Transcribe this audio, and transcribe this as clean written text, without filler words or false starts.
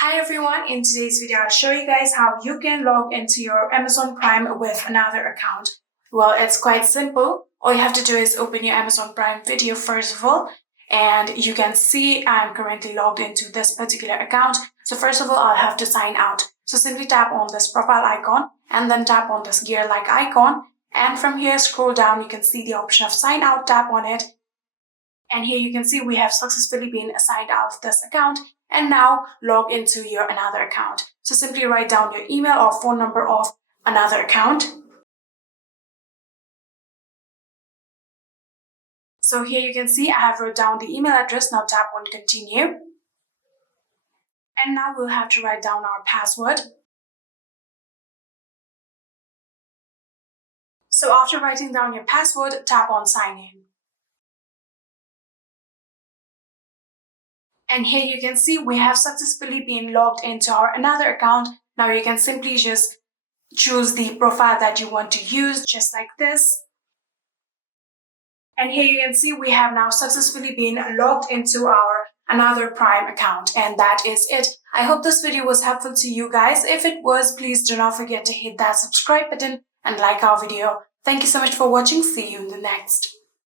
Hi everyone, in today's video I'll show you guys how you can log into your Amazon Prime with another account. Well, it's quite simple. All you have to do is open your Amazon Prime video first of all, and you can see I'm currently logged into this particular account. So first of all, I'll have to sign out. So simply tap on this profile icon and then tap on this gear-like icon. And from here, scroll down, you can see the option of sign out, tap on it. And here you can see we have successfully been signed out of this account. And now log into your another account. So simply write down your email or phone number of another account. So here you can see I have wrote down the email address. Now tap on continue. And now we'll have to write down our password. So after writing down your password, tap on sign in. And here you can see we have successfully been logged into our another account. Now you can simply just choose the profile that you want to use, just like this. And here you can see we have now successfully been logged into our another Prime account. And that is it. I hope this video was helpful to you guys. If it was, please do not forget to hit that subscribe button and like our video. Thank you so much for watching. See you in the next.